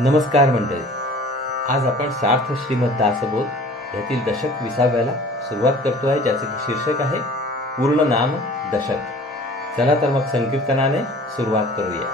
नमस्कार मंडळी, आज आपण सार्थ श्रीमद दासबोध यातील दशक 20व्याला सुरुवात करतो आहे, ज्याचे शीर्षक आहे पूर्ण नाम दशक. चला तर मग संकीर्तनाने सुरुवात करूया.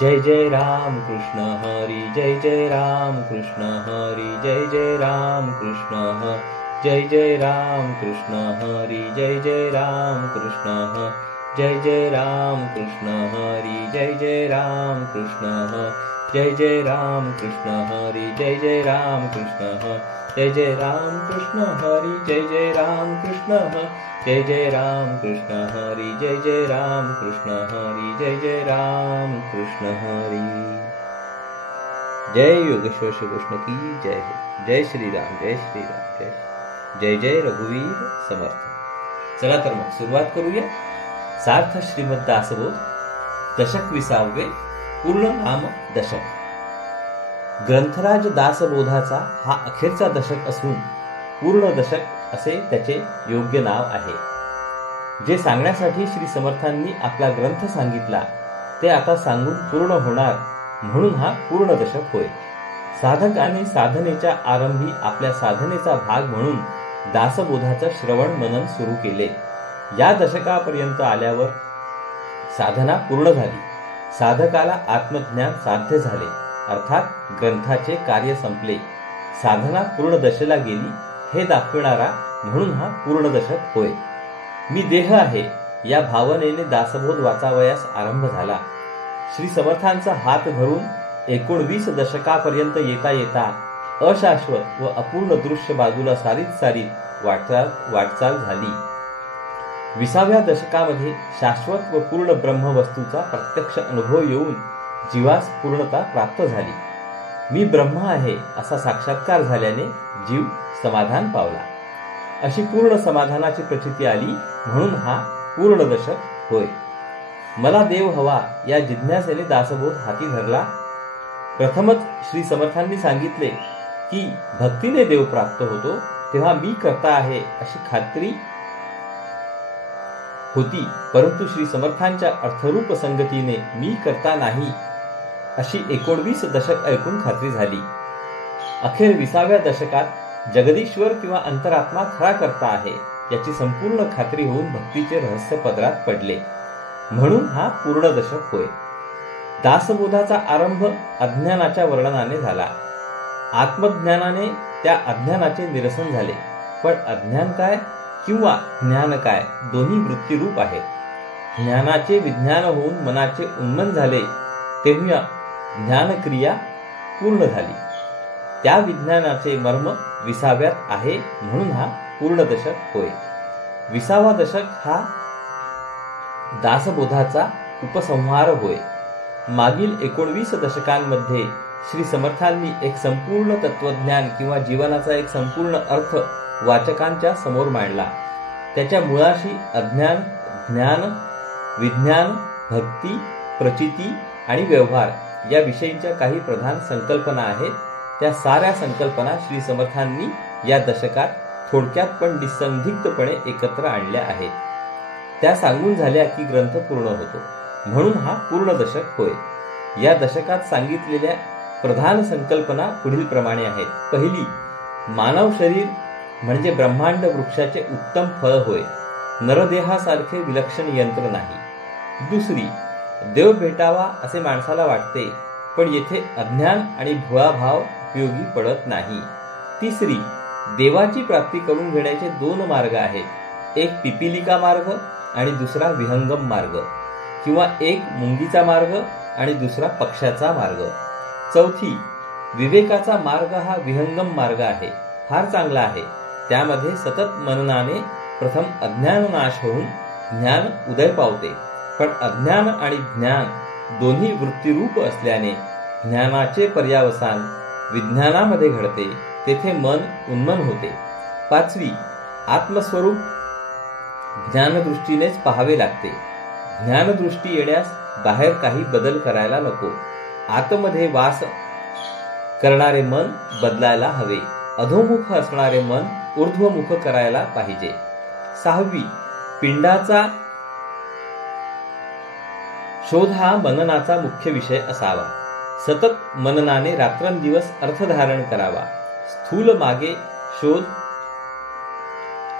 जय जय राम कृष्ण हरी, जय जय राम कृष्ण हरी, जय जय राम कृष्ण हरी, जय जय राम कृष्ण हरी, जय जय राम कृष्ण हरी, जय जय राम कृष्ण हरी, जय जय राम कृष्ण हरी, जय जय राम कृष्ण हरी, जय जय राम कृष्ण हरी, जय जय राम कृष्ण हरी, जय जय राम कृष्ण हरी, जय जय राम कृष्ण हरी, जय जय राम कृष्ण हरी, जय जय राम कृष्ण हरी. जय योगेश्वर श्री कृष्ण की जय हो. जय श्रीराम, जय श्रीराम, जय जय रघुवीर समर्थ. चला तर मग सुरुवात करूया. सार्थ श्रीमद दासबोध दशक 20वे, पूर्ण नाम दशक. ग्रंथराज दासबोधाचा हा अखेरचा दशक असून पूर्ण दशक असे त्याचे योग्य नाव आहे. जे सांगण्यासाठी श्री समर्थांनी आपला ग्रंथ सांगितला ते आता सांगून पूर्ण होणार, म्हणून हा पूर्ण दशक होय. साधकाने साधनेच्या आरंभी आपल्या साधनेचा भाग म्हणून दासबोधाचं श्रवण मनन सुरू केले. या दशकापर्यंत आल्यावर साधना पूर्ण झाली. साधकाला आत्मज्ञान साध्य झाले, अर्थात ग्रंथाचे कार्य संपले. साधना पूर्ण दशेला गेली हे दाखविणारा म्हणून हा पूर्ण दशक होय. मी देह आहे या भावनेने दासबोध वाचावयास आरंभ झाला. श्री समर्थांचा हात धरून 19 दशकापर्यंत येता येता अशाश्वत व अपूर्ण दृश्य बाजूला सारीत वाटचाल झाली. 20व्या दशकामध्ये शाश्वत व पूर्ण ब्रह्मवस्तूचा प्रत्यक्ष अनुभव येऊन जीवास पूर्णता प्राप्त झाली. मी ब्रह्म आहे असा साक्षात्कार झाल्याने जीव समाधान पावला. अशी पूर्ण समाधानाची प्रचिती आली, म्हणून हा पूर्ण दशक होय. मला देव हवा या जिज्ञासेने दासबोध हाती धरला. प्रथमच श्री समर्थांनी सांगितले की भक्तीने देव प्राप्त होतो, तेव्हा मी करता आहे अशी खात्री होती, परंतु श्री समर्थांच्या अर्थरूप संगतीने मी करता नाही अशी 19 दशक ऐकून खात्री झाली. अखेर 20व्या दशकात जगदीश्वर किंवा अंतरात्मा खरा करता आहे याची संपूर्ण खात्री होऊन भक्तीचे रहस्य पदरात पडले, म्हणून हा पूर्ण दशक होय. दासबोधाचा आरंभ अज्ञानाच्या वर्णनाने झाला. आत्मज्ञानाने त्या अज्ञानाचे निरसन झाले. पण अज्ञान काय किंवा ज्ञान काय, दोन्ही वृत्तीरूप आहेत. ज्ञानाचे विज्ञान होऊन मनाचे उन्मन झाले, तेव्हा ज्ञानक्रिया पूर्ण झाली. त्या विज्ञानाचे मर्म 20व्यात आहे, म्हणून हा पूर्ण दशक होय. 20वा दशक हा दासबोधाचा उपसंहार होय. मागील 19 दशकांमध्ये श्री समर्थांनी एक संपूर्ण तत्वज्ञान किंवा जीवनाचा एक संपूर्ण अर्थ वाचकांच्या समोर मांडला. त्याच्या मुळाशी अज्ञान, ज्ञान, विज्ञान, भक्ती, प्रचिती आणि व्यवहार या विषयींच्या काही प्रधान संकल्पना आहेत. त्या साऱ्या संकल्पना श्री समर्थांनी या दशकात थोडक्यात पण निसंदिग्धपणे एकत्र आणल्या आहेत. त्या सांगून झाल्या की ग्रंथ पूर्ण होतो, म्हणून हा पूर्ण दशक होय. या दशकात सांगितलेल्या प्रधान संकल्पना पुढील प्रमाणे आहेत. पहिली, मानव शरीर म्हणजे ब्रह्मांड वृक्षाचे उत्तम फळ होय, नरदेहासारखे विलक्षण यंत्र नाही. दुसरी, देव भेटावा असे माणसाला वाटते, पण येथे अज्ञान आणि भोळाभाव उपयोगी पडत नाही. तिसरी, देवाची प्राप्ती करून घेण्याचे 2 मार्ग आहेत. एक पिपिलिका मार्ग आणि दुसरा विहंगम मार्ग, किंवा एक मुंगीचा मार्ग आणि दुसरा पक्षाचा मार्ग. चौथी, विवेकाचा मार्ग हा विहंगम मार्ग आहे, फार चांगला आहे. त्यामध्ये सतत मननाने प्रथम अज्ञान नाश होऊन ज्ञान उदय पावते. पण अज्ञान आणि ज्ञान दोन्ही वृत्तीरूप असल्याने ज्ञानाचे पर्यावसान विज्ञानामध्ये घडते, तेथे मन उन्मन होते. पाचवी, आत्मस्वरूप ज्ञानदृष्टीनेच पाहावे लागते. ज्ञानदृष्टी येण्यास बाहेर काही बदल करायला नको. आतमध्ये वास करणारे मन बदलायला हवे. अधोमुख असणारे मन ऊर्ध्वमुख करायला पाहिजे. 6वी, पिंडाचा शोध हा मननाचा मुख्य विषय असावा. सतत मननाने रात्रंदिवस अर्थ धारण करावा. स्थूल मागे शोध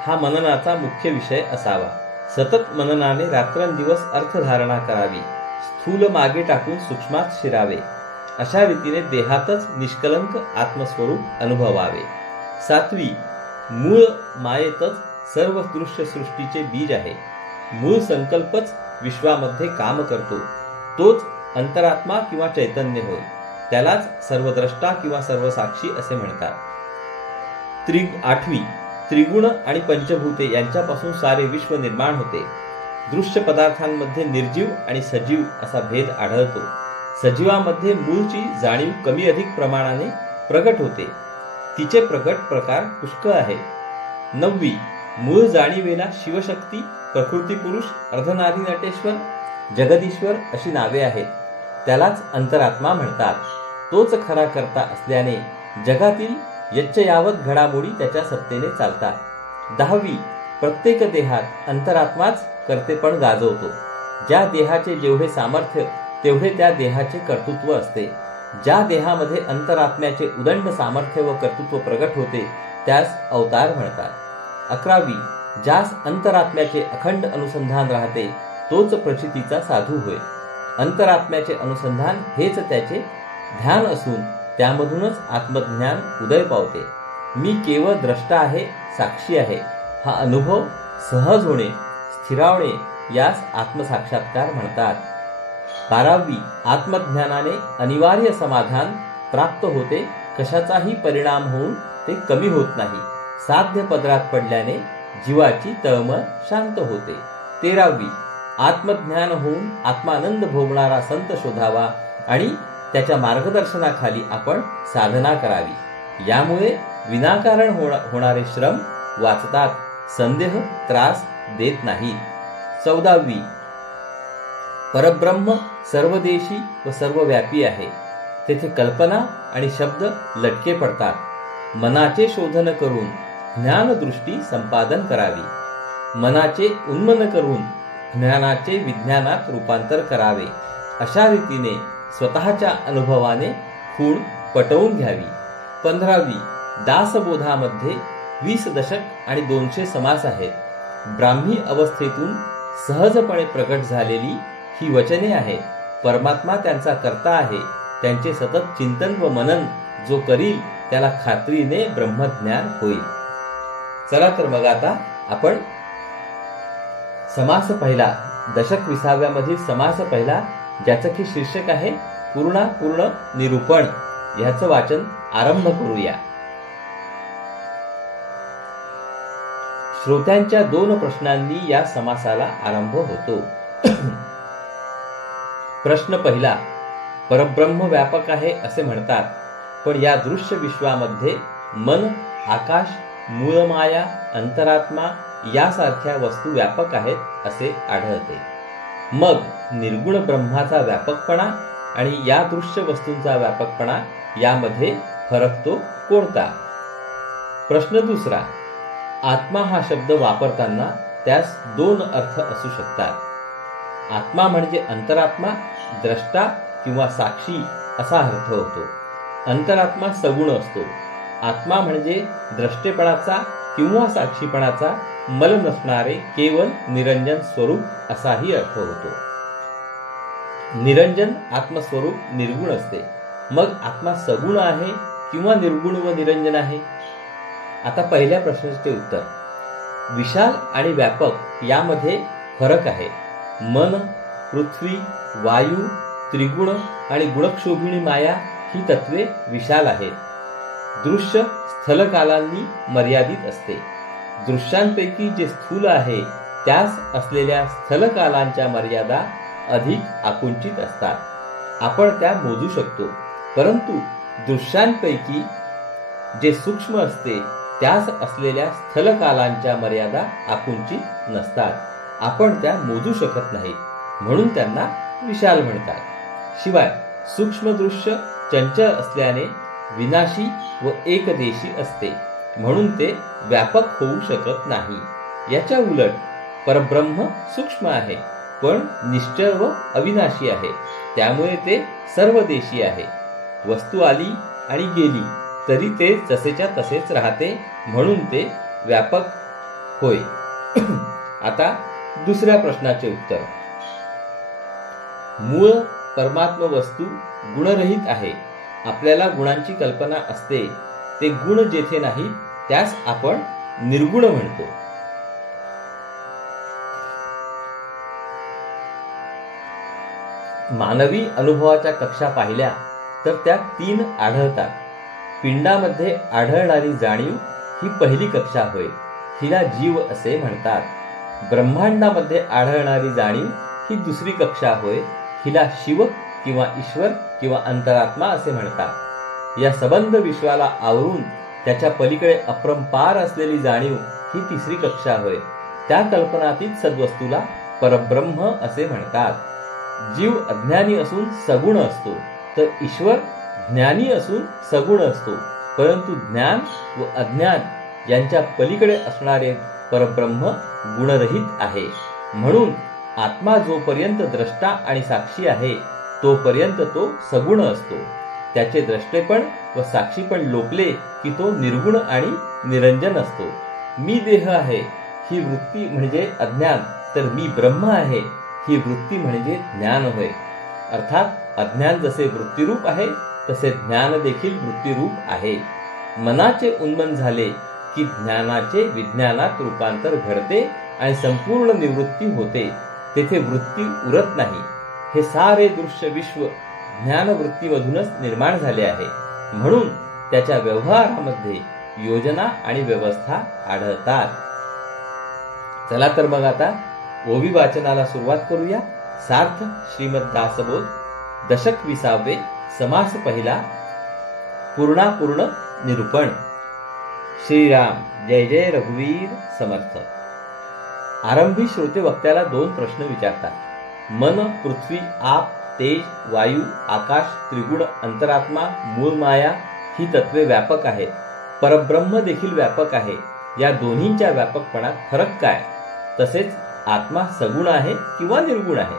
हा मननाचा मुख्य विषय असावा. सतत मननाने रात्रंदिवस अर्थधारणा करावी. स्थूल मागे टाकून सूक्ष्मात शिरावे. अशा रीतीने देहातच निष्कलंक आत्मस्वरूप अनुभवावे. 7वी, मूळ मायेतच सर्व दृश्य सृष्टीचे बीज आहे. मूळ संकल्पच विश्वामध्ये काम करतो. तोच अंतरात्मा किंवा चैतन्य होय. त्यालाच सर्वद्रष्टा किंवा सर्वसाक्षी असे म्हणतात. 8वी, त्रिगुण आणि पंचभूते यांच्यापासून सारे विश्व निर्माण होते. दृश्य पदार्थांमध्ये निर्जीव आणि सजीव असा भेद आढळतो. सजीवामध्ये मूळची जाणीव कमी अधिक प्रमाणाने प्रगट होते. तिचे प्रगट प्रकार पुष्कळ आहेत. 9वी, मूळ जाणीवेला शिवशक्ती, प्रकृती पुरुष, अर्धनारी नटेश्वर, जगदीश्वर अशी नावे आहेत. त्यालाच अंतरात्मा म्हणतात. तोच खरा करता असल्याने जगातील यच्चयावत घडामोडी त्याच्या सत्तेने चालतात. 10वी, प्रत्येक देहात अंतरात्माच कर्तेपण गाजवतो. ज्या देहाचे जेवढे सामर्थ्य तेवढे त्या देहाचे कर्तृत्व असते. ज्या देहामध्ये अंतरात्म्याचे उदंड सामर्थ्य व कर्तृत्व प्रगट होते त्यास अवतार म्हणतात. 11वी, ज्यास अंतरात्म्याचे अखंड अनुसंधान राहते तोच प्रचितीचा साधू होय. अंतरात्म्याचे अनुसंधान हेच त्याचे ध्यान असून त्यामधूनच आत्मज्ञान उदय पावते. मी केवळ द्रष्टा आहे, साक्षी आहे हा अनुभव सहज होणे, स्थिरावणे यास आत्मसाक्षात्कार म्हणतात. 12वी, आत्मज्ञानाने अनिवार्य समाधान प्राप्त होते. कशाचाही परिणाम होऊन ते कमी होत नाही. साध्य पदरात पडल्याने जीवाची तळमळ शांत होते. 13वी, आत्मज्ञान होऊन आत्मानंद भोगणारा संत शोधावा आणि त्याच्या मार्गदर्शनाखाली आपण साधना करावी. यामुळे विनाकारण होणारे श्रम वाचतात. संदेह त्रास देत नाही. 14वी, परब्रह्म सर्वदेशी व सर्वव्यापी आहे. तेथे कल्पना आणि शब्द लटके पडतात. मनाचे शोधन करून ज्ञानदृष्टी संपादन करावी. मनाचे उन्मन करून ज्ञानाचे विज्ञानात रूपांतर करावे. अशा रीतीने स्वतःच्या अनुभवाने खूण पटवून घ्यावी. 15वी, दासबोधामध्ये 20 दशक आणि 200 समास आहेत. ब्राह्मी अवस्थेतून सहजपणे प्रकट झालेली ही वचने आहेत. परमात्मा त्यांचा कर्ता आहे. त्यांचे सतत चिंतन व मनन जो करील त्याला खात्रीने ब्रह्मज्ञान होईल. चला तर मग आता आपण समास पहिला, दशक 20व्या मधील समास पहिला, ज्याचं की शीर्षक आहे पूर्ण निरूपण, ह्याचं वाचन आरंभ करूया. श्रोत्यांच्या 2 प्रश्नांनी या समासाला आरंभ होतो. प्रश्न पहिला, परब्रह्म व्यापक आहे असे म्हणतात, पण या दृश्य विश्वामध्ये मन, आकाश, मूळमाया, अंतरात्मा यासारख्या वस्तू व्यापक आहेत असे आढळते. मग निर्गुण ब्रह्माचा व्यापकपणा आणि या दृश्य वस्तूंचा व्यापकपणा यामध्ये फरक तो कोणता? प्रश्न दुसरा, आत्मा हा शब्द वापरताना त्यास 2 अर्थ असू शकतात. आत्मा म्हणजे अंतरात्मा, द्रष्टा किंवा साक्षी असा अर्थ होतो. अंतरात्मा सगुण असतो. आत्मा म्हणजे द्रष्टेपणाचा किंवा साक्षीपणाचा मल नसणारे केवळ निरंजन स्वरूप असाही अर्थ होतो. निरंजन आत्मस्वरूप निर्गुण असते. मग आत्मा सगुण आहे किंवा निर्गुण व निरंजन आहे? आता पहिल्या प्रश्नाचे उत्तर, विशाल आणि व्यापक यामध्ये फरक आहे. मन, पृथ्वी, वायू, त्रिगुण आणि गुणक्षोभिणी माया ही तत्वे विशाल आहेत. दृश्य स्थलकालांनी मर्यादित असते. दृश्यांपैकी जे स्थूल आहे त्यास असलेल्या स्थलकालांच्या मर्यादा अधिक आकुंचित असतात. आपण त्या मोजू शकतो. परंतु दृश्यांपैकी जे सूक्ष्म असते त्यास असलेल्या स्थलकालांच्या मर्यादा आकुंचित नसतात. आपण त्या मोजू शकत नाहीत, म्हणून त्यांना विशाल म्हणतात. शिवाय सूक्ष्म दृश्य चंचल असल्याने विनाशी व एकदेशी असते, म्हणून ते व्यापक होऊ शकत नाही. याच्या उलट परब्रह्म सूक्ष्म आहे. पण निश्चळ व अविनाशी आहे, त्यामुळे ते सर्वदेशी आहे. वस्तू आली आणि गेली तरी ते जसेच्या तसेच राहते, म्हणून ते व्यापक होय. आता दुसऱ्या प्रश्नाचे उत्तर. मूळ परमात्म वस्तू गुणरहित आहे. आपल्याला गुणांची कल्पना असते, ते गुण जेथे नाही त्यास आपण निर्गुण म्हणतो. मानवी अनुभवाच्या कक्षा पाहिल्या तर त्या 3 आढळतात. पिंडामध्ये आढळणारी जाणीव ही पहिली कक्षा होय, हिला जीव असे म्हणतात. ब्रह्मांडामध्ये आढळणारी जाणीव ही दुसरी कक्षा होय, हिला शिव किंवा ईश्वर किंवा अंतरात्मा असे म्हणतात. या सबंध विश्वाला आवरून त्याच्या पलीकडे अपरंपार असलेली जाणीव ही तिसरी कक्षा होय. त्या कल्पनातीत सद्वस्तूला परब्रह्म असे म्हणतात. जीव अज्ञानी असून सगुण असतो, तर ईश्वर ज्ञानी असून सगुण असतो. परंतु ज्ञान व अज्ञान यांच्या पलीकडे असणारे परब्रह्म गुणरहित आहे. म्हणून आत्मा जोपर्यंत द्रष्टा आणि साक्षी आहे तोपर्यंत तो सगुण असतो. त्याचे द्रष्टेपण व साक्षीपण लोपले की तो निर्गुण आणि निरंजन असतो. मी देह आहे ही वृत्ती म्हणजे अज्ञान, तर मी ब्रह्म आहे ही वृत्ती म्हणजे ज्ञान होय. अर्थात अज्ञान जसे वृत्तीरूप आहे तसे ज्ञान देखील वृत्तीरूप आहे. मनाचे उन्मन झाले की ज्ञानाचे विज्ञानात रूपांतर घडते आणि संपूर्ण निवृत्ती होते. तेथे वृत्ती उरत नाही. हे सारे दृश्य विश्व ज्ञानवृत्तीमधूनच निर्माण झाले आहे. म्हणून त्याच्या व्यवहारामध्ये योजना आणि व्यवस्था आढळतात. चला तर मग आता ओवी वाचनाला सुरुवात करूया. सार्थ श्रीमद दासबोध, दशक 20, समास पहिला, पूर्णापूर्ण निरूपण. श्रीराम जय जय रघुवीर समर्थ. आरंभी श्रोते वक्त्याला 2 प्रश्न विचारतात. मन, पृथ्वी, आप, तेज, वायू, आकाश, त्रिगुण, अंतरात्मा, मूळ माया ही तत्वे व्यापक आहेत. परब्रह्म देखील व्यापक आहे. या दोन्हींच्या व्यापकपणात फरक काय? तसेच आत्मा सगुण आहे किंवा निर्गुण आहे?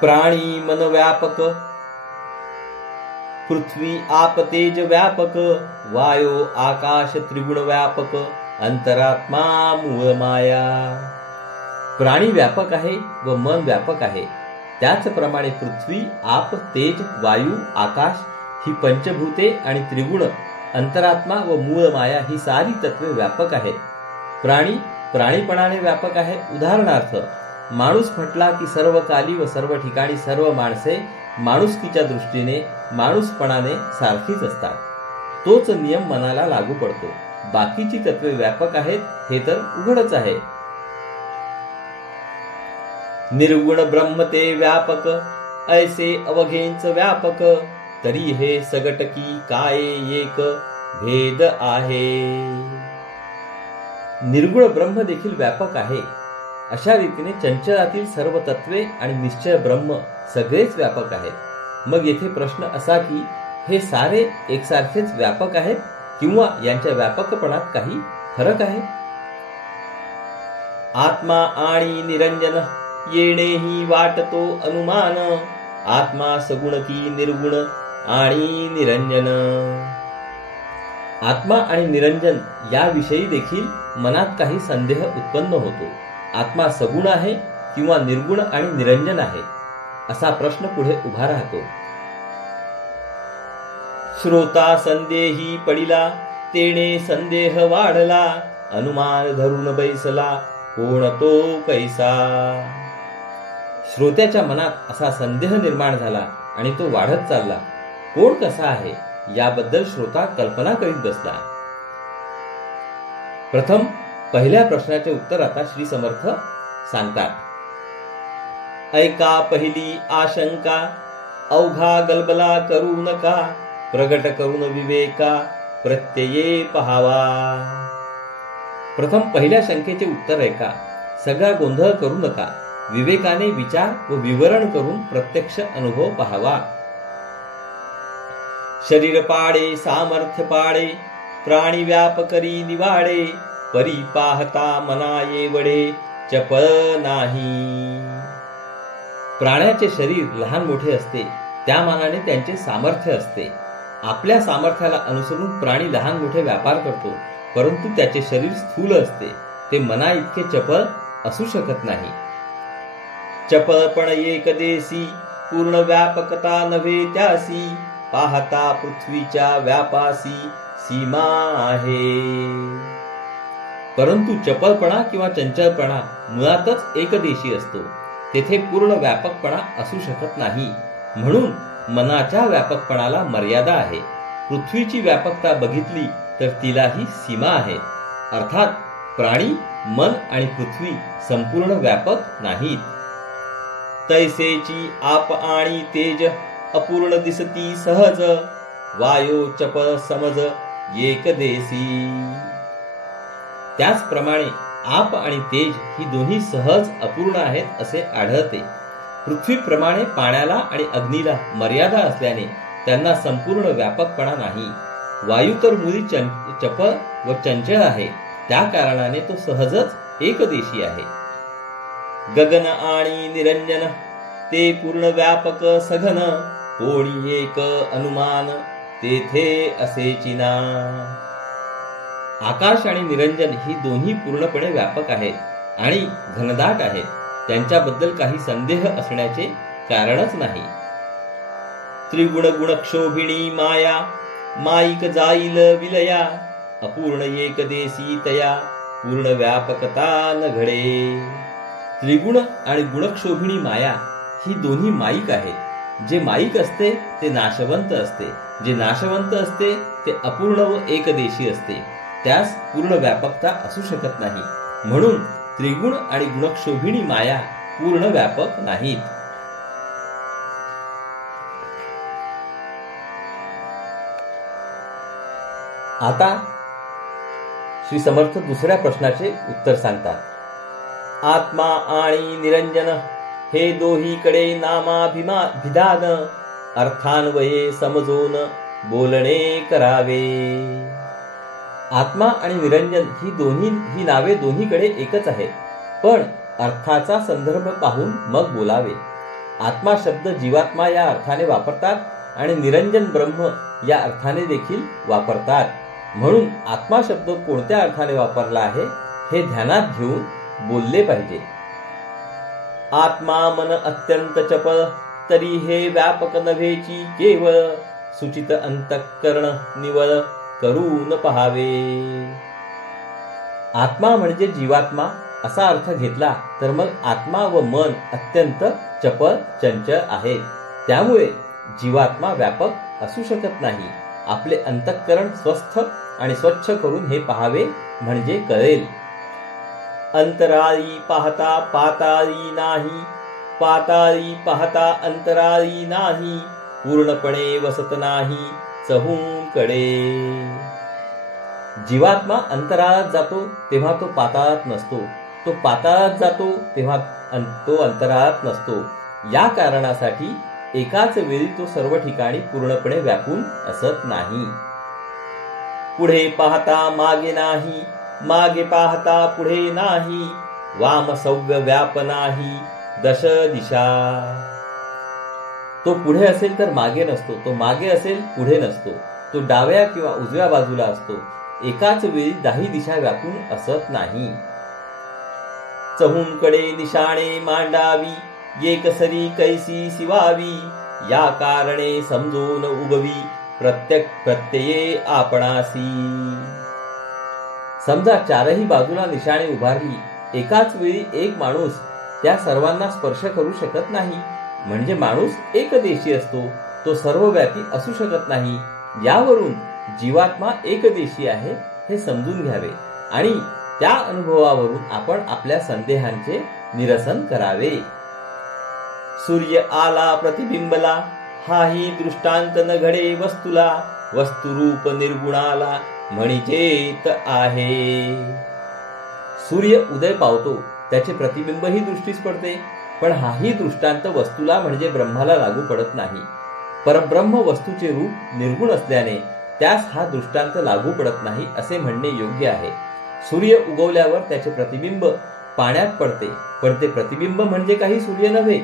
प्राणी मन व्यापक, पृथ्वी आप तेज व्यापक, वायो आकाश त्रिगुण व्यापक, अंतरात्मा मूळ माया. प्राणी व्यापक आहे व मन व्यापक आहे. त्याचप्रमाणे पृथ्वी, आप, तेज, वायू, आकाश ही पंचभूते आणि त्रिगुण, अंतरात्मा व मूळ माया ही सारी तत्वे व्यापक आहेत. प्राणी प्राणीपणाने व्यापक आहे. उदाहरणार्थ, माणूस म्हटला की सर्व काली व सर्व ठिकाणी सर्व माणसे माणुसकीच्या दृष्टीने माणूसपणाने सारखीच असतात. तोच नियम मनाला लागू पडतो. बाकीची तत्वे व्यापक आहेत हे तर उघडच आहे. निर्गुण ब्रह्म ते व्यापक, ऐसे अवघेंच व्यापक, तरी हे सगटकी काय एक भेद आहे. निर्गुण ब्रह्म देखील व्यापक आहे. अशा रीतीने चंचलातील सर्व तत्वे आणि निश्चय ब्रह्म सगळेच व्यापक आहेत. मग येथे प्रश्न असा की हे सारे एकसारखेच व्यापक आहेत किंवा यांच्या व्यापकपणात काही फरक आहे? आत्मा आणि निरंजन येणेही वाटतो अनुमान, आत्मा सगुण की निर्गुण आणि निरंजन. आत्मा आणि निरंजन याविषयी देखील मनात काही संदेह उत्पन्न होतो. आत्मा सगुण आहे किंवा निर्गुण आणि निरंजन आहे, असा प्रश्न पुढे उभा राहतो. श्रोता संदेही पडिला, तेणे संदेह वाढला, अनुमान धरून बैसला, कोण तो कैसा. श्रोत्याच्या मनात असा संदेह निर्माण झाला आणि तो वाढत चालला. कोण कसा आहे याबद्दल श्रोता कल्पना करीत बसला. प्रथम पहिल्या प्रश्नाचे उत्तर आता श्री समर्थ सांगतात. ऐका पहिली आशंका, अवघा गलबला करू नका, प्रगट करून विवेका, प्रत्यये पहावा. प्रथम पहिल्या शंकेचे उत्तर ऐका. सगळा गोंधळ करू नका. विवेकाने विचार व विवरण करून प्रत्यक्ष अनुभव पहावा. शरीर पाडे सामर्थ्य पाडे, प्राणी व्याप करी निवाडे, परी पाहता मना येवडे, चपळ नाही. प्राण्याचे शरीर लहान मोठे असते, त्या मानाने त्यांचे सामर्थ्य असते. आपल्या सामर्थ्याला अनुसरून प्राणी लहान मोठे व्यापार करतो, परंतु त्याचे शरीर स्थूल असते. ते मना इतके चपळ असू शकत नाही. चपळपण एकदेशी, पूर्ण व्यापकता नव्हे त्यासी. पाहता पृथ्वीच्या व्यापासी सीमा आहे. परंतु चपळपणा किंवा चंचलपणा मुळातच एकदेशी असतो. तेथे पूर्ण व्यापकपणा असू शकत नाही. म्हणून मनाच्या व्यापकपणाला मर्यादा आहे. पृथ्वीची व्यापकता बघितली तर तिलाही सीमा आहे. अर्थात प्राणी, मन आणि पृथ्वी संपूर्ण व्यापक नाहीत. तैसेची आप आणि तेज अपूर्ण दिसती सहज. वायो चपळ समज एकदेशी. त्याचप्रमाणे आप आणि तेज ही दोन्ही सहज अपूर्ण आहेत असे आढळते. पृथ्वीप्रमाणे पाण्याला आणि अग्नीला मर्यादा असल्याने त्यांना संपूर्ण व्यापकपणा नाही. वायू तर मुळी चपळ व चंचल आहे, त्या कारणाने तो सहजच एकदेशी आहे. गगन आणि निरंजन ते पूर्ण व्यापक सघन. कोणी एक अनुमान तेथे असेची ना. आकाश आणि निरंजन ही दोन्ही पूर्णपणे व्यापक आहेत आणि घनदाट आहेत. त्यांच्याबद्दल काही संदेह असण्याचे कारणच नाही. त्रिगुण गुणक्षोभिणी माया माईक जाईल विलया. अपूर्ण एकदेशी तया पूर्ण व्यापकता न घडे. त्रिगुण आणि गुणक्षोभिणी माया ही दोन्ही माईक आहेत. जे माईक असते ते नाशवंत असते, जे नाशवंत असते ते अपूर्ण व एकदेशी असते. त्यास पूर्ण व्यापकता असू शकत नाही. म्हणून त्रिगुण आणि गुणक्षोभिणी माया पूर्ण व्यापक नाहीत. आता श्री समर्थ दुसऱ्या प्रश्नाचे उत्तर सांगतात. आत्मा आणि निरंजन हे दोहीकडे नामाभिधान. अर्थान्वये समजून बोलणे करावे. आत्मा आणि निरंजन ही नावे दोन्हीकडे एकच आहेत, पण अर्थाचा संदर्भ पाहून मग बोलावे. आत्मा शब्द जीवात्मा या अर्थाने वापरतात आणि निरंजन ब्रह्म या अर्थाने देखील वापरतात. म्हणून आत्मा शब्द कोणत्या अर्थाने वापरला आहे हे ध्यानात घेऊन बोलले पाहिजे. आत्मा मन अत्यंत चपळ, तरी हे व्यापक नव्हेची केवळ. सुचित अंतःकरण निवळ, करून पहावे. आत्मा म्हणजे जीवात्मा असा अर्थ घेतला तर मग आत्मा व मन अत्यंत चपळ चंचल आहेत. त्यामुळे जीवात्मा व्यापक असू शकत नाही. आपले अंतःकरण स्वस्थ आणि स्वच्छ करून हे पहावे म्हणजे कळेल. अंतराळी पाहता पाताळी नाही, पाताळी पाहता अंतराळी नाही. पूर्णपणे वसत नाही चहून कडे. जीवात्मा अंतराळात जातो तेव्हा तो पाताळात नसतो, तो पाताळात जातो तेव्हा तो अंतराळात नसतो. या कारणासाठी एकाच वेळी तो सर्व ठिकाणी पूर्णपणे व्यापून असत नाही. पुढे पाहता मागे नाही, मागे पाहता पुढे नाही. वाम सव्य व्याप नाही, दश दिशा. तो पुढे असेल तर मागे नसतो, तो मागे असेल पुढे नसतो, तो डाव्या किंवा उजव्या बाजूला असतो. एकाच वेळी 10 दिशा व्यापून असत नाही. चहूंकडे निशाणे मांडावी, एकसरी कैसी सिवावी. या कारणे समजून उगवी, प्रत्येक प्रत्यये आपणासी. समजा चारही बाजूला निशाणे उभारली, एकाच वेळी एक माणूस त्या सर्वांना स्पर्श करू शकत नाही. म्हणजे माणूस एकदेशी असतो, तो सर्वव्यापी असू शकत नाही. यावरून जीवात्मा एकदेशी आहे हे समजून घ्यावे आणि त्या अनुभवावरून आपण आपल्या संदेहांचे निरसन करावे. सूर्य आला प्रतिबिंबला, हाही दृष्टांत न घडे वस्तुला. वस्तुरूप निर्गुणाला म्हणजेत आहे. सूर्य उदय पावतो, त्याचे प्रतिबिंबही दृष्टीस पडते, पण हाही दृष्टांत वस्तूला म्हणजे ब्रह्माला लागू पडत नाही. परब्रह्म वस्तूचे रूप निर्गुण असल्याने त्यास हा दृष्टांत लागू पडत नाही असे म्हणणे योग्य आहे. सूर्य उगवल्यावर त्याचे प्रतिबिंब पाण्यात पडते, पण ते प्रतिबिंब म्हणजे काही सूर्य नव्हे.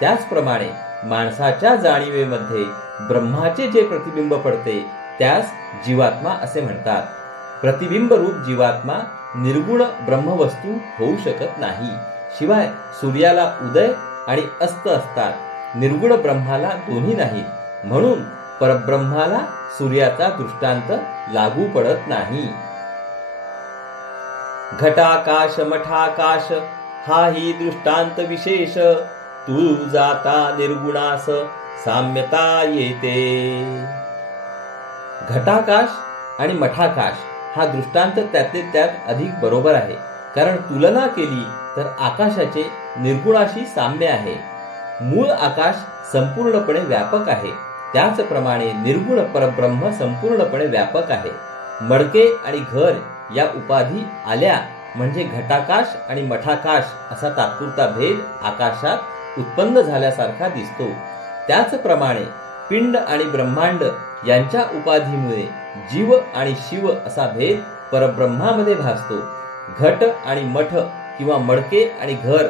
त्याचप्रमाणे माणसाच्या जाणीवेमध्ये ब्रह्माचे जे प्रतिबिंब पडते त्यास जीवात्मा असे म्हणतात. प्रतिबिंब रूप जीवात्मा निर्गुण ब्रह्मवस्तू होऊ शकत नाही. शिवाय सूर्याला उदय आणि अस्त असतात, निर्गुण ब्रह्माला दोन्ही नाहीत. म्हणून परब्रह्माला सूर्याचा दृष्टांत लागू पडत नाही. घटाकाश मठाकाश हाही दृष्टांत विशेष, तू जाता निर्गुणास साम्यता येते. घटाकाश आणि मठाकाश हा दृष्टांत त्यातले त्यात अधिक बरोबर आहे, कारण तुलना केली तर आकाशाचे निर्गुणाशी साम्य आहे. मूळ आकाश संपूर्णपणे व्यापक आहे, त्याचप्रमाणे निर्गुण परब्रह्म संपूर्णपणे व्यापक आहे. मडके आणि घर या उपाधी आल्या म्हणजे घटाकाश आणि मठाकाश असा तात्पुरता भेद आकाशात उत्पन्न झाल्यासारखा दिसतो. त्याचप्रमाणे पिंड आणि ब्रह्मांड यांच्या उपाधीमुळे जीव आणि शिव असा भेद परब्रह्मामध्ये भासतो. घट आणि मठ किंवा मडके आणि घर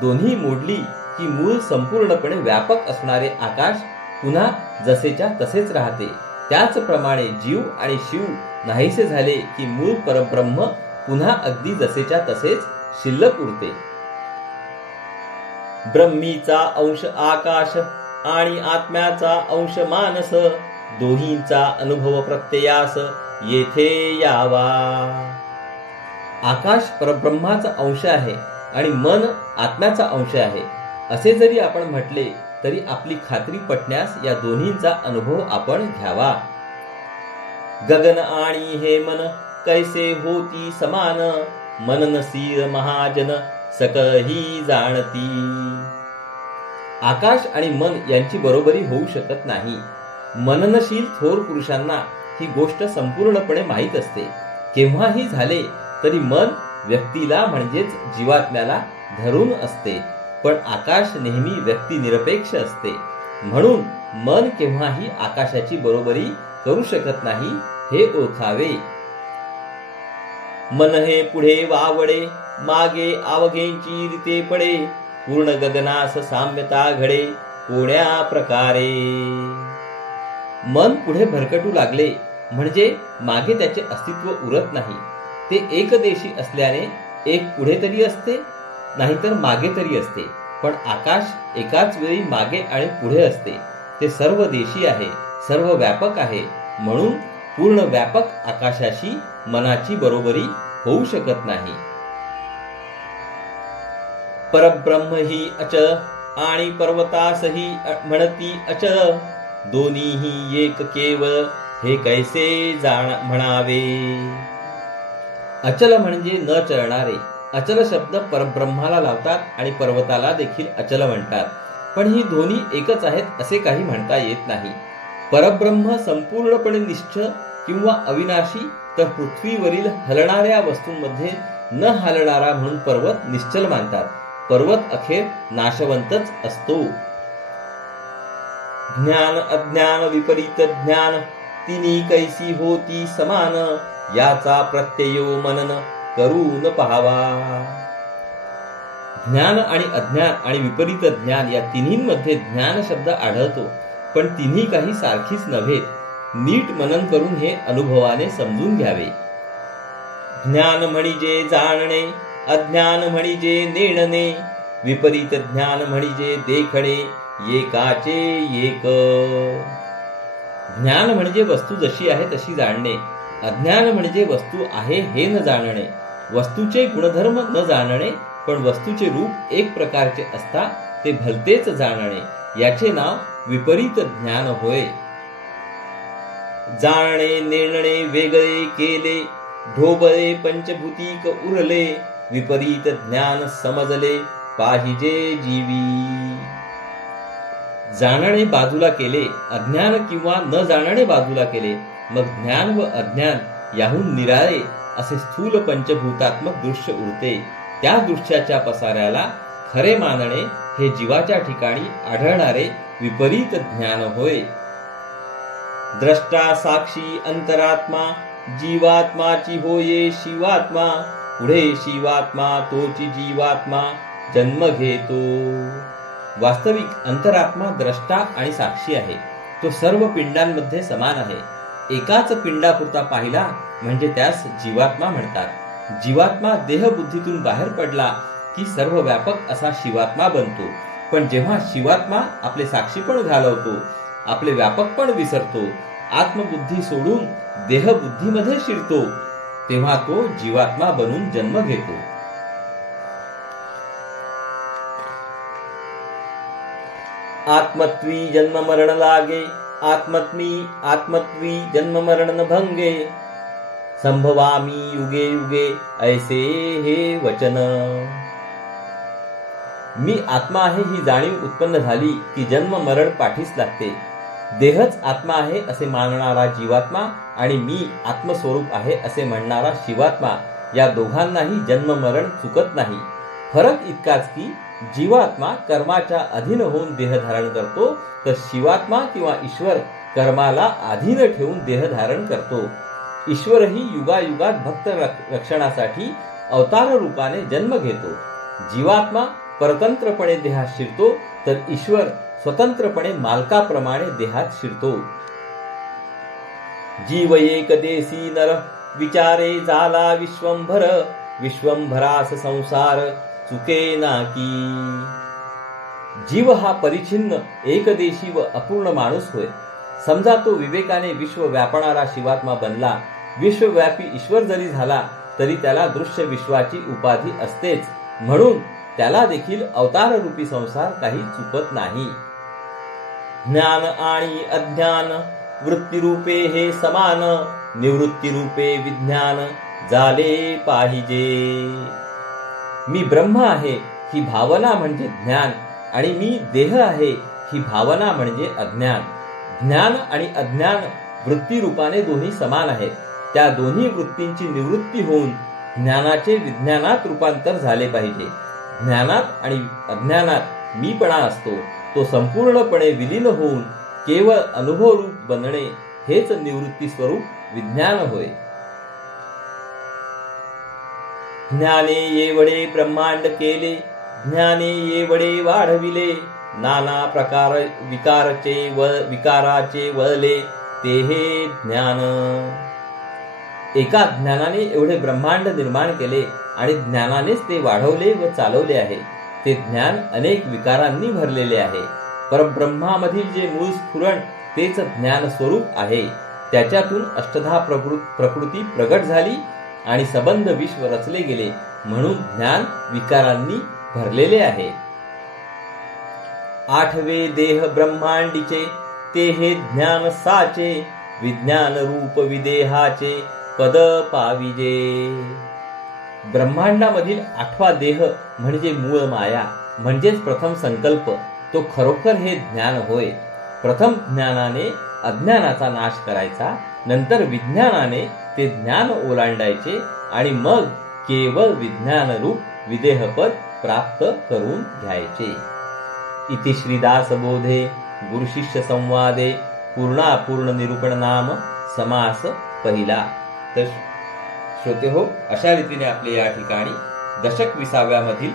दोन्ही मोडली की मूळ संपूर्णपणे व्यापक असणारे आकाश पुन्हा जसेच्या तसेच राहते. त्याचप्रमाणे जीव आणि शिव नाहीसे झाले की मूळ परब्रह्म पुन्हा अगदी जसेच्या तसेच शिल्लक उरते. ब्रह्मीचा अंश आकाश आणि आत्म्याचा अंश मानस, दोन्हींचा अनुभव प्रत्ययास येथे यावा. आकाश परब्रह्माचा अंश आहे आणि मन आत्म्याचा अंश आहे असे जरी आपण म्हटले तरी आपली खात्री पटण्यास या दोन्हींचा अनुभव आपण घ्यावा. गगन आणि हे मन कैसे होती समान, मननशील महाजन सकळही जाणती. आकाश आणि मन यांची बरोबरी होऊ शकत नाही. मननशील थोर पुरुषांना ही गोष्ट संपूर्णपणे माहीत असते. केव्हाही झाले तरी मन व्यक्तीला म्हणजेच जीवात्म्याला धरून असते, पण आकाश नेहमी व्यक्ती निरपेक्ष असते. म्हणून मन केव्हाही आकाशाची बरोबरी करू शकत नाही हे ओळखावे. मन हे पुढे वावडे, मागे आवघेंची रीते पडे, पूर्ण गगनास साम्यता घडे कोण्या प्रकारे. मन पुढे भरकटू लागले म्हणजे मागे त्याचे अस्तित्व उरत नाही. ते एकदेशी असल्याने एक पुढे तरी असते नाहीतर मागे तरी असते, पण आकाश एकाच वेळी मागे आणि पुढे असते. ते सर्व देशी आहे, सर्व व्यापक आहे. म्हणून पूर्ण व्यापक आकाशाशी मनाची बरोबरी होऊ शकत नाही. परब्रह्म ही अचल आणि पर्वतासही म्हणती अचल, दोन्हीही एक केवळ हे कैसे म्हणावे. अचल म्हणजे न चलणारे. अचल शब्द परब्रह्माला लावतात आणि पर्वताला देखील अचल म्हणतात, पण ही दोन्ही एकच आहेत असे काही म्हणता येत नाही. परब्रह्म संपूर्णपणे निश्चल किंवा अविनाशी, तर पृथ्वीवरील हलणाऱ्या वस्तूंमध्ये न हलणारा म्हणून पर्वत निश्चल मानतात. पर्वत अखेर नाशवंतच असतो. ज्ञान अज्ञान विपरीत ज्ञान तिन्ही कैसी होती समान, याचा प्रत्ययो मनन करून पहावा. ज्ञान आणि अज्ञान आणि विपरीत ज्ञान या तिन्हींमध्ये ज्ञान शब्द आढळतो, पण तिन्ही काही सारखीच नव्हेत. नीट मनन करून हे अनुभवाने समजून घ्यावे. ज्ञान म्हणजे जाणणे, अज्ञान म्हणजे नेणणे, विपरीत ज्ञान म्हणजे देखणे, एकाचे एक. ज्ञान म्हणजे वस्तू जशी आहे तशी जाणणे, अज्ञान म्हणजे वस्तू आहे हे न जाणणे, वस्तूचे गुणधर्म न जाणणे, पण वस्तूचे रूप एक प्रकारचे असता ते भलतेच जाणणे, याचे नाव विपरीत ज्ञान होय. जाणणे नेणणे वेगळे केले, ढोबळे पंचभूतिक उरले, विपरीत ज्ञान समजले पाहिजे जीवी. जाणणे बाजूला केले, अज्ञान किंवा न जाणणे बाजूला केले, मग ज्ञान व अज्ञान याहून निराळे असे स्थूल पंचभूतात्मक दृश्य उरते. त्या दृश्याच्या पसाऱ्याला खरे मानणे हे जीवाच्या ठिकाणी आढळणारे विपरीत ज्ञान होय. द्रष्टा साक्षी अंतरात्मा, जीवात्माची होये शिवात्मा, पुढे शिवात्मा तोची जीवात्मा जन्म घेतो. वास्तविक अंतरात्मा द्रष्टा आणि साक्षी आहे. तो सर्व पिंडांमध्ये समान आहे. एकाच पिंडापुरता पाहिला म्हणजे त्यास जीवात्मा म्हणतात. जीवात्मा देहबुद्धीतून बाहेर पडला की सर्व व्यापक असा शिवात्मा बनतो. पण जेव्हा शिवात्मा आपले साक्षीपण घालवतो, आपले व्यापकपण विसरतो, आत्मबुद्धी सोडून देहबुद्धीमध्ये शिरतो, तेव्हा तो जीवात्मा बनून जन्म घेतो. आत्मत्वी जन्म मरण लागे, आत्मत्वी जन्म मरण न भंगे, संभवामी युगे युगे ऐसे हे वचन. मी आत्मा आहे ही जाणीव उत्पन्न झाली की जन्म मरण पाठीस लागते. देहच आत्मा आहे असे मानणारा जीवात्मा आणि मी आत्मस्वरूप आहे असे म्हणणारा शिवात्मा, या दोघांनाही जन्म मरण चुकत नाही. फरक इतकाच की जीवात्मा कर्माच्या अधीन होऊन देह धारण करतो, तर शिवात्मा किंवा ईश्वर कर्माला अधीन ठेवून देह धारण करतो. ईश्वरही युगायुगात भक्त रक्षणासाठी अवतार रूपाने जन्म घेतो. जीवात्मा परतंत्रपणे देहात शिरतो, तर ईश्वर स्वतंत्रपणे मालकाप्रमाणे देहात शिरतो. जीव एक देसी नर, विचारे झाला विश्वंभर, विश्वंभरास संसार चुके नाकी. जीव हा परिच्छिन्न एकदेशी व अपूर्ण माणूस होय. समजा तो विवेकाने विश्व व्यापणारा शिवात्मा बनला, विश्वव्यापी ईश्वर जरी झाला तरी त्याला दृश्य विश्वाची उपाधी असतेच, म्हणून त्याला देखील अवतार रूपी संसार काही चुकत नाही. ज्ञान आणि अज्ञान वृत्तीरूपे हे समान, निवृत्तीरूपे विज्ञान झाले पाहिजे. मी ब्रह्म आहे ही भावना म्हणजे ज्ञान, आणि मी देह आहे ही भावना म्हणजे अज्ञान. ज्ञान आणि अज्ञान वृत्ती रूपाने दोन्ही समान आहेत. त्या दोन्ही वृत्तींची निवृत्ती होऊन ज्ञानाचे विज्ञानात रूपांतर झाले पाहिजे. ज्ञानात आणि अज्ञानात मीपणा असतो, तो संपूर्णपणे विलीन होऊन केवळ अनुभवरूप बनणे हेच निवृत्ती स्वरूप विज्ञान होय. ज्ञाने येवढे ब्रह्मांड केले, ज्ञाने येवढे वाढविले, नाना प्रकार विकाराचे वळले ते हे ज्ञान. एका ज्ञानाने एवढे ब्रह्मांड निर्माण केले आणि ज्ञानानेच ते वाढवले व चालवले आहे. ते ज्ञान अनेक विकारांनी भरलेले आहे. परब्रह्मामधील जे मूळ स्फुरण तेच ज्ञान स्वरूप आहे. त्याच्यातून अष्टधा प्रकृती प्रगट झाली आणि सबंध विश्व रचले गेले, म्हणून ज्ञान विकारांनी भरलेले आहे. आठवे देह ब्रह्मांडीचे, ते हे ज्ञान साचे, विज्ञान रूप विदेहाचे पद पाविजे. ब्रह्मांडामधील आठवा देह म्हणजे मूळ माया, म्हणजेच प्रथम संकल्प, तो खरोखर हे ज्ञान होय. प्रथम ज्ञानाने अज्ञानाचा नाश करायचा, नंतर विज्ञानाने ते ज्ञान ओलांडायचे आणि मग केवळ विज्ञान रूप विदेहपद प्राप्त करून घ्यायचे. इति श्रीदास बोधे गुरुशिष्य संवादे पूर्णापूर्ण निरूपण नाम समास पहिला. तर श्रोते हो, अशा रीतीने आपले या ठिकाणी दशक 20व्या मधील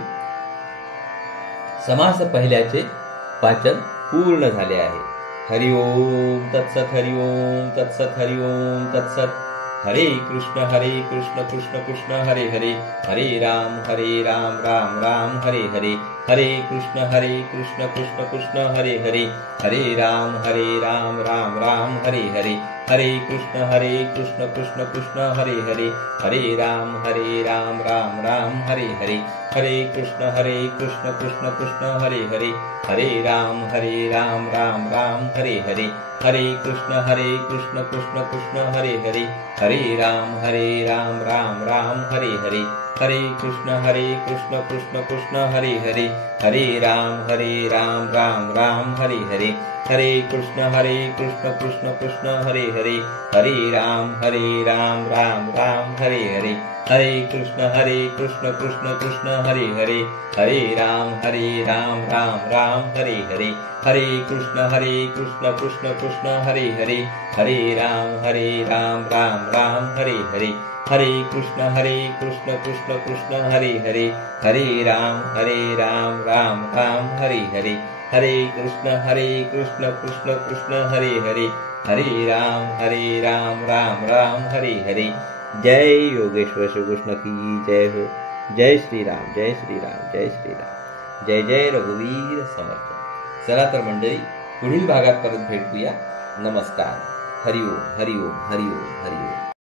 समास पहिल्याचे वाचन पूर्ण झाले आहे. हरि ओम तत्सत, हरि ओम तत्सत, हरि ओम तत्सत. हरे कृष्ण कृष्ण कृष्ण हरे हरे, हरे राम राम राम हरे हरे, हरे कृष्ण कृष्ण कृष्ण हरे हरे, हरे राम राम राम हरे हरे, हरे कृष्ण कृष्ण कृष्ण हरे हरे, हरे राम राम राम हरे हरे, हरे कृष्ण कृष्ण कृष्ण हरे हरे, हरे राम राम राम हरे हरे, हरे कृष्ण कृष्ण कृष्ण हरे हरे, हरे राम राम राम हरे हरे, हरे कृष्ण कृष्ण कृष्ण हरे हरे, हरे राम राम राम हरे हरे, हरे कृष्ण कृष्ण कृष्ण हरे हरे, हरे राम राम राम हरे हरे, हरे कृष्ण कृष्ण कृष्ण हरे हरे, हरे राम राम राम हरे हरे, हरे कृष्ण कृष्ण कृष्ण हरे हरे, हरे राम राम राम हरे हरे, हरे कृष्ण कृष्ण कृष्ण हरे हरे, हरे राम राम राम हरे हरे, हरे कृष्ण कृष्ण कृष्ण हरे हरे, हरे राम राम राम हरे हरे। जय योगेश्वर श्री कृष्ण की जय हो। जय श्री राम जय श्री राम जय श्री राम, जय जय रघुवीर समर्थ। चला तर मंडळी, पुढील भागात परत भेटूया। नमस्कार। हरिओम हरिओम हरिओम हरिओम।